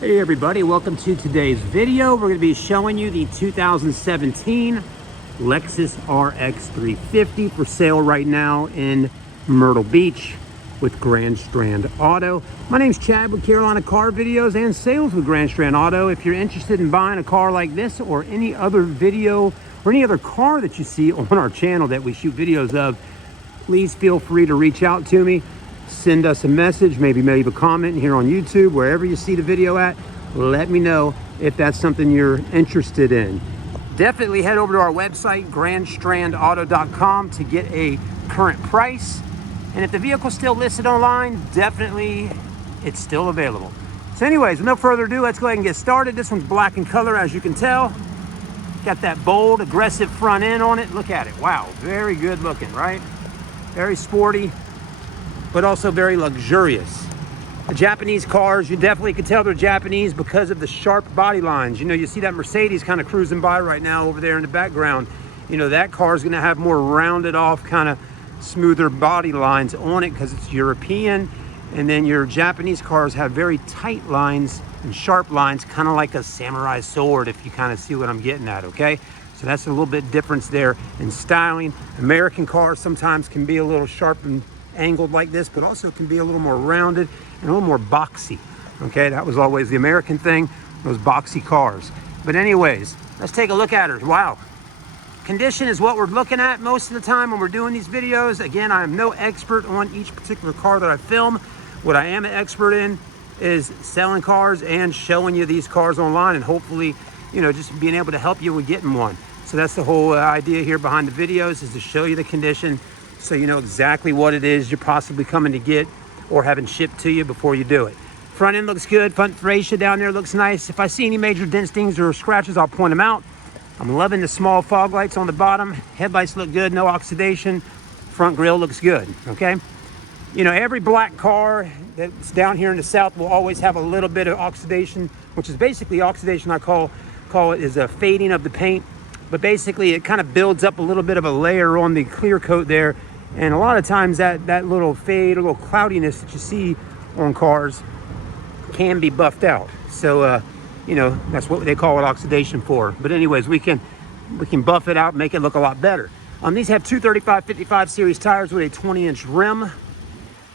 Hey everybody, welcome to today's video. We're going to be showing you the 2017 Lexus RX350 for sale right now in Myrtle Beach with Grand Strand Auto. My name's Chad with Carolina Car Videos and Sales with Grand Strand Auto. If you're interested in buying a car like this or any other video or any other car that you see on our channel that we shoot videos of, please feel free to reach out to me. Send us a message, maybe leave a comment here on YouTube, wherever you see the video at. Let me know if that's something you're interested in. Definitely head over to our website, grandstrandauto.com, to get a current price. And if the vehicle's still listed online, definitely it's still available. So anyways, with no further ado, let's go ahead and get started. This one's black in color, as you can tell. Got that bold, aggressive front end on it. Look at it. Wow, very good looking, right? Very sporty, but also very luxurious. The Japanese cars, you definitely can tell they're Japanese because of the sharp body lines. You know, you see that Mercedes kind of cruising by right now over there in the background. You know, that car is going to have more rounded off, kind of smoother body lines on it because it's European. And then your Japanese cars have very tight lines and sharp lines, kind of like a samurai sword, if you kind of see what I'm getting at, okay? So that's a little bit difference there in styling. American cars sometimes can be a little sharp and angled like this, but also can be a little more rounded and a little more boxy. Okay, that was always the American thing, those boxy cars. But anyways, let's take a look at her. Wow. Condition is what we're looking at most of the time when we're doing these videos. Again, I am no expert on each particular car that I film. What I am an expert in is selling cars and showing you these cars online, and hopefully, you know, just being able to help you with getting one. So that's the whole idea here behind the videos, is to show you the condition so you know exactly what it is you're possibly coming to get or having shipped to you before you do it. Front end looks good. Front fascia down there looks nice. If I see any major dents, dings, or scratches, I'll point them out. I'm loving the small fog lights on the bottom. Headlights look good, no oxidation. Front grille looks good, okay? You know, every black car that's down here in the South will always have a little bit of oxidation, which is basically oxidation. I call it is a fading of the paint. But basically it kind of builds up a little bit of a layer on the clear coat there. And a lot of times that little fade, a little cloudiness that you see on cars can be buffed out. So, you know, that's what they call it oxidation for. But anyways, we can buff it out, make it look a lot better. These have 235/55 series tires with a 20-inch rim.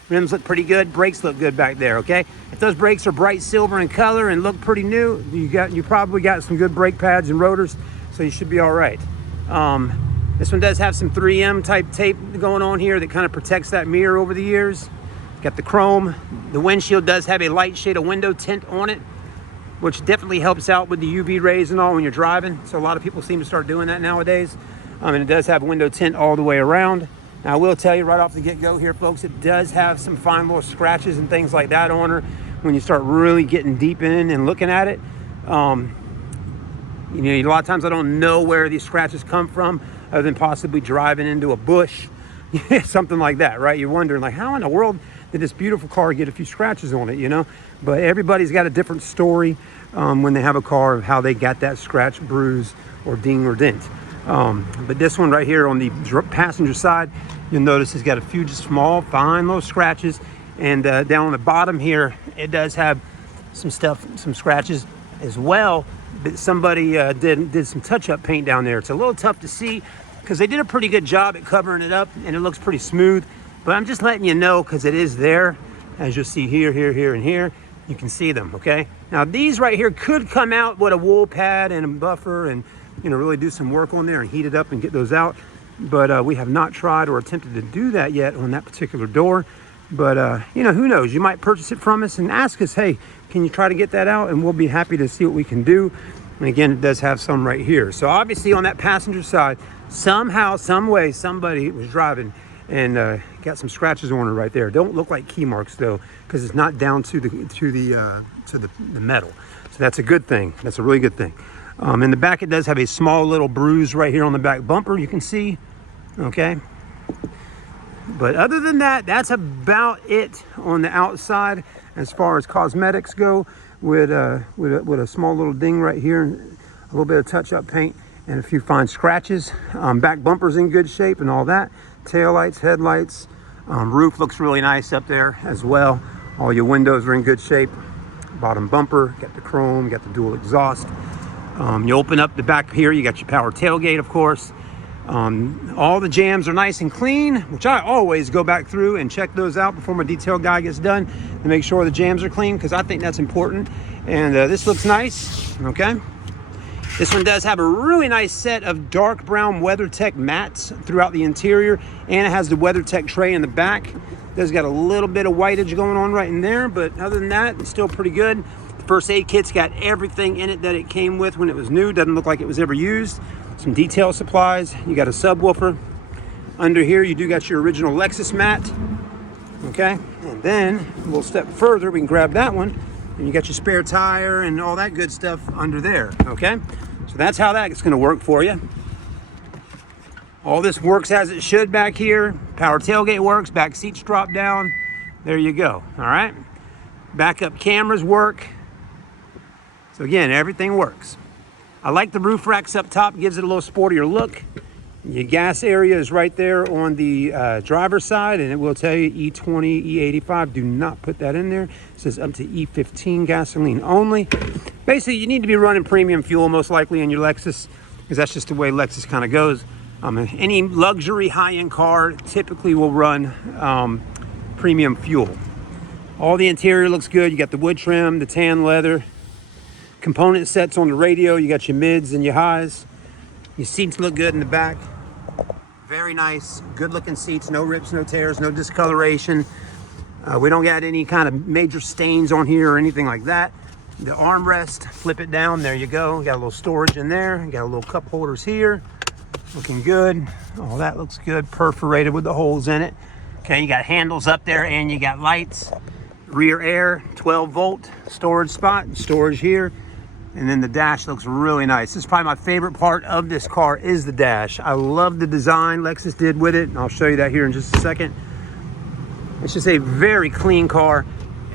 Rims look pretty good. Brakes look good back there, okay? If those brakes are bright silver in color and look pretty new, you probably got some good brake pads and rotors, so you should be all right. This one does have some 3M type tape going on here that kind of protects that mirror over the years. Got the chrome. The windshield does have a light shade of window tint on it, which definitely helps out with the UV rays and all when you're driving. So a lot of people seem to start doing that nowadays. And it does have window tint all the way around. Now I will tell you right off the get-go here, folks, it does have some fine little scratches and things like that on her when you start really getting deep in and looking at it. You know, a lot of times I don't know where these scratches come from, other than possibly driving into a bush, something like that, right? You're wondering, like, how in the world did this beautiful car get a few scratches on it, you know? But everybody's got a different story when they have a car of how they got that scratch, bruise, or ding or dent. But this one right here on the passenger side, you'll notice it's got a few just small, fine little scratches. And down on the bottom here, it does have some stuff, some scratches as well. But somebody did some touch-up paint down there. It's a little tough to see because they did a pretty good job at covering it up and it looks pretty smooth. But I'm just letting you know because it is there. As you'll see here, here, here, and here, you can see them, okay? Now these right here could come out with a wool pad and a buffer and, you know, really do some work on there and heat it up and get those out. But we have not tried or attempted to do that yet on that particular door. But, you know, who knows? You might purchase it from us and ask us, hey, can you try to get that out? And we'll be happy to see what we can do. And again, it does have some right here. So obviously on that passenger side, somehow, some way, somebody was driving and got some scratches on her right there. Don't look like key marks though, because it's not down to the metal. So that's a good thing. That's a really good thing. In the back, it does have a small little bruise right here on the back bumper. You can see, okay. But other than that, that's about it on the outside as far as cosmetics go. With a small little ding right here, a little bit of touch-up paint, and a few fine scratches. Back bumper's in good shape and all that. Tail lights, headlights, roof looks really nice up there as well. All your windows are in good shape. bottom bumper, got the chrome, got the dual exhaust. You open up the back here, you got your power tailgate, of course. All the jams are nice and clean, which I always go back through and check those out before my detail guy gets done to make sure the jams are clean, because I think that's important. And this looks nice, okay? This one does have a really nice set of dark brown WeatherTech mats throughout the interior, and it has the WeatherTech tray in the back. Does got a little bit of whiteage going on right in there, but other than that, it's still pretty good. The first aid kit's got everything in it that it came with when it was new. Doesn't look like it was ever used. Some detail supplies. You got a subwoofer. Under here, you do got your original Lexus mat. Okay, and then a little step further, we can grab that one, and you got your spare tire and all that good stuff under there. Okay, so that's how that's going to work for you. All this works as it should back here. Power tailgate works. Back seats drop down. There you go. All right, backup cameras work. So again, everything works. I like the roof racks up top, gives it a little sportier look. Your gas area is right there on the driver's side, and it will tell you E20, E85. Do not put that in there. It says up to E15 gasoline only. Basically, you need to be running premium fuel most likely in your Lexus, because that's just the way Lexus kind of goes. Any luxury high-end car typically will run premium fuel. All the interior looks good. You got the wood trim, the tan leather. Component sets on the radio. You got your mids and your highs. Your seats look good in the back. Very nice, good looking seats. No rips, no tears, no discoloration. We don't got any kind of major stains on here or anything like that. The armrest, flip it down. There you go. Got a little storage in there. Got a little cup holders here. Looking good. All that looks good. Perforated with the holes in it. Okay, you got handles up there and you got lights. Rear air, 12 volt storage spot. Storage here. And then the dash looks really nice. This is probably my favorite part of this car is the dash. I love the design Lexus did with it, and I'll show you that here in just a second. It's just a very clean car,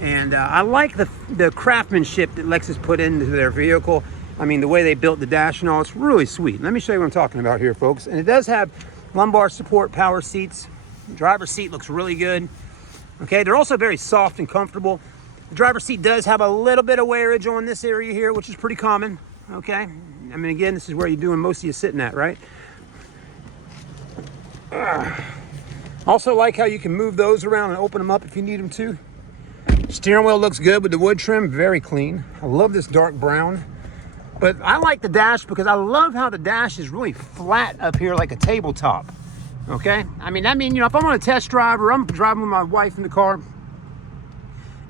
and I like the craftsmanship that Lexus put into their vehicle. I mean, the way they built the dash and all, it's really sweet. Let me show you what I'm talking about here, folks. And it does have lumbar support, power seats. The driver's seat looks really good. Okay, they're also very soft and comfortable. The driver's seat does have a little bit of wearage on this area here, which is pretty common, okay? I mean, again, this is where you're doing most of you sitting at, right? Also like how you can move those around and open them up if you need them to. Steering wheel looks good with the wood trim, very clean. I love this dark brown. But I like the dash because I love how the dash is really flat up here like a tabletop, okay? I mean, you know, if I'm on a test drive or I'm driving with my wife in the car,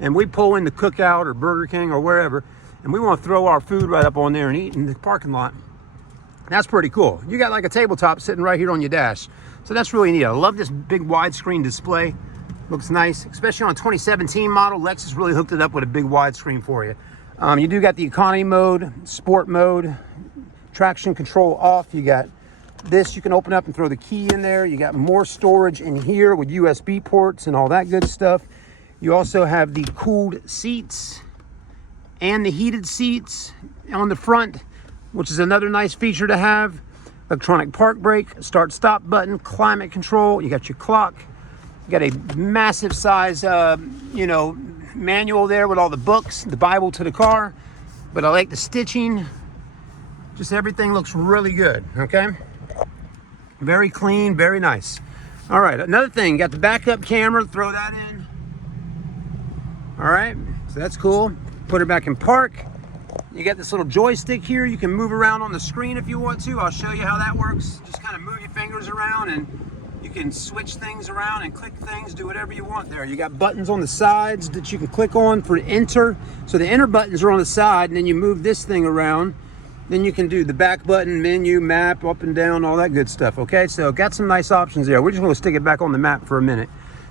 and we pull in the Cookout or Burger King or wherever, and we want to throw our food right up on there and eat in the parking lot, that's pretty cool. You got like a tabletop sitting right here on your dash. So that's really neat. I love this big widescreen display. Looks nice, especially on a 2017 model. Lexus really hooked it up with a big widescreen for you. You do got the economy mode, sport mode, traction control off. You got this, you can open up and throw the key in there. You got more storage in here with USB ports and all that good stuff. You also have the cooled seats and the heated seats on the front, which is another nice feature to have. Electronic park brake, start stop button, climate control. You got your clock. You got a massive size, you know, manual there with all the books, the Bible to the car. But I like the stitching. Just everything looks really good, okay? Very clean, very nice. All right, another thing, got the backup camera, throw that in. All right, so that's cool. Put her back in park. You got this little joystick here. You can move around on the screen if you want to. I'll show you how that works. Just kind of move your fingers around and you can switch things around and click things, do whatever you want there. You got buttons on the sides that you can click on for enter. So the enter buttons are on the side, and then you move this thing around. Then you can do the back button, menu, map, up and down, all that good stuff, okay? So got some nice options there. We're just gonna stick it back on the map for a minute.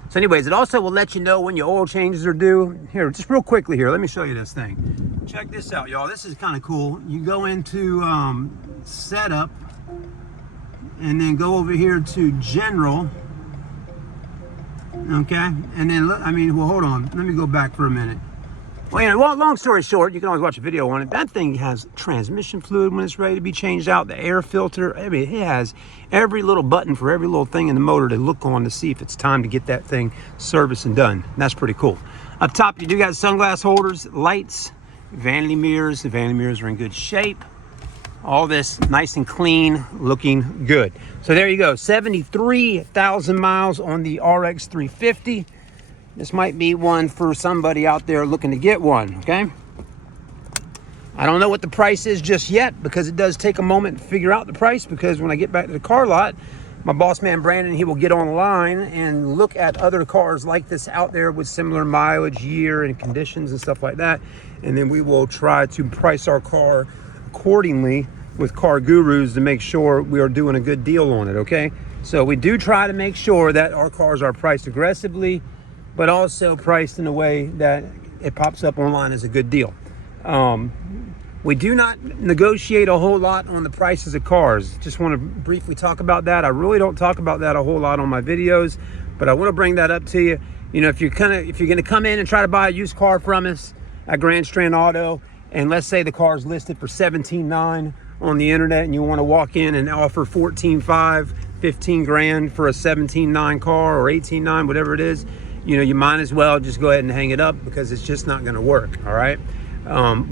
So anyways, it also will let you know when your oil changes are due. Here, just real quickly here, let me show you this thing. Check this out, y'all. This is kind of cool. You go into setup and then go over here to general, okay? And then, I mean, well, hold on. Let me go back for a minute. Well, you know, long story short, you can always watch a video on it. That thing has transmission fluid when it's ready to be changed out, the air filter. I mean, it has every little button for every little thing in the motor to look on to see if it's time to get that thing serviced and done. And that's pretty cool. Up top, you do got sunglass holders, lights, vanity mirrors. The vanity mirrors are in good shape. All this nice and clean, looking good. So there you go, 73,000 miles on the RX350. This might be one for somebody out there looking to get one, okay? I don't know what the price is just yet, because it does take a moment to figure out the price, because when I get back to the car lot, my boss man Brandon, he will get online and look at other cars like this out there with similar mileage, year, and conditions and stuff like that. And then we will try to price our car accordingly with car gurus to make sure we are doing a good deal on it, okay? So we do try to make sure that our cars are priced aggressively, but also priced in a way that it pops up online as a good deal. We do not negotiate a whole lot on the prices of cars. Just want to briefly talk about that. I really don't talk about that a whole lot on my videos, but I want to bring that up to you. You know, if you're going to come in and try to buy a used car from us at Grand Strand Auto, and let's say the car is listed for $17,900 on the internet, and you want to walk in and offer $14,500, 15 grand for a $17,900 car, or $18,900, whatever it is, you know, you might as well just go ahead and hang it up, because it's just not going to work. All right.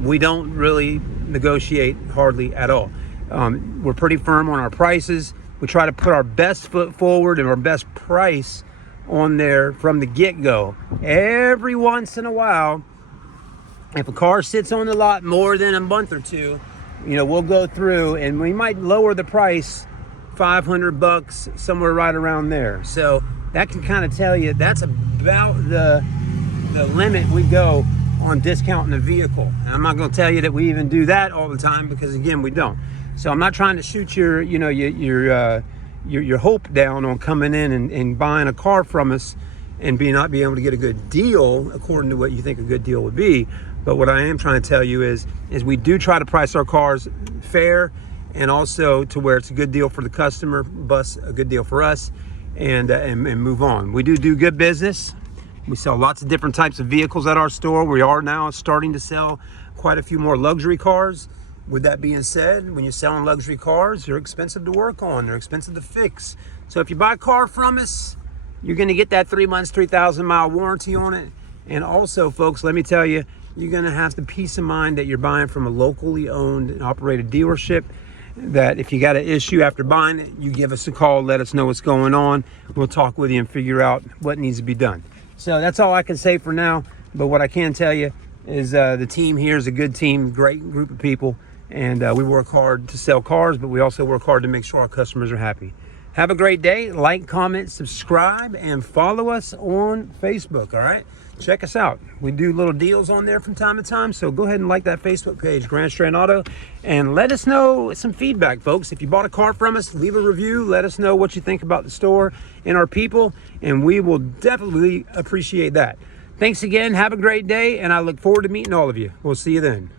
We don't really negotiate hardly at all. We're pretty firm on our prices. We try to put our best foot forward and our best price on there from the get-go. Every once in a while, if a car sits on the lot more than a month or two, you know, we'll go through and we might lower the price $500, somewhere right around there. So that can kind of tell you that's about the limit we go on discounting the vehicle. And I'm not going to tell you that we even do that all the time, because again, we don't. So I'm not trying to shoot your hope down on coming in and buying a car from us and not being able to get a good deal according to what you think a good deal would be. But what I am trying to tell you is we do try to price our cars fair, and also to where it's a good deal for the customer, plus a good deal for us, and move on. We do good business. We sell lots of different types of vehicles at our store. We are now starting to sell quite a few more luxury cars. With that being said, when you're selling luxury cars, they're expensive to work on. They're expensive to fix. So if you buy a car from us, you're going to get that 3 months, 3,000 mile warranty on it. And also, folks, let me tell you, you're going to have the peace of mind that you're buying from a locally owned and operated dealership, that if you got an issue after buying it, you give us a call, let us know what's going on. We'll talk with you and figure out what needs to be done. So that's all I can say for now. But what I can tell you is the team here is a good team, great group of people. And we work hard to sell cars, but we also work hard to make sure our customers are happy. Have a great day. Like, comment, subscribe, and follow us on Facebook, all right? Check us out. We do little deals on there from time to time, so go ahead and like that Facebook page, Grand Strand Auto, and let us know some feedback, folks. If you bought a car from us, leave a review. Let us know what you think about the store and our people, and we will definitely appreciate that. Thanks again. Have a great day, and I look forward to meeting all of you. We'll see you then.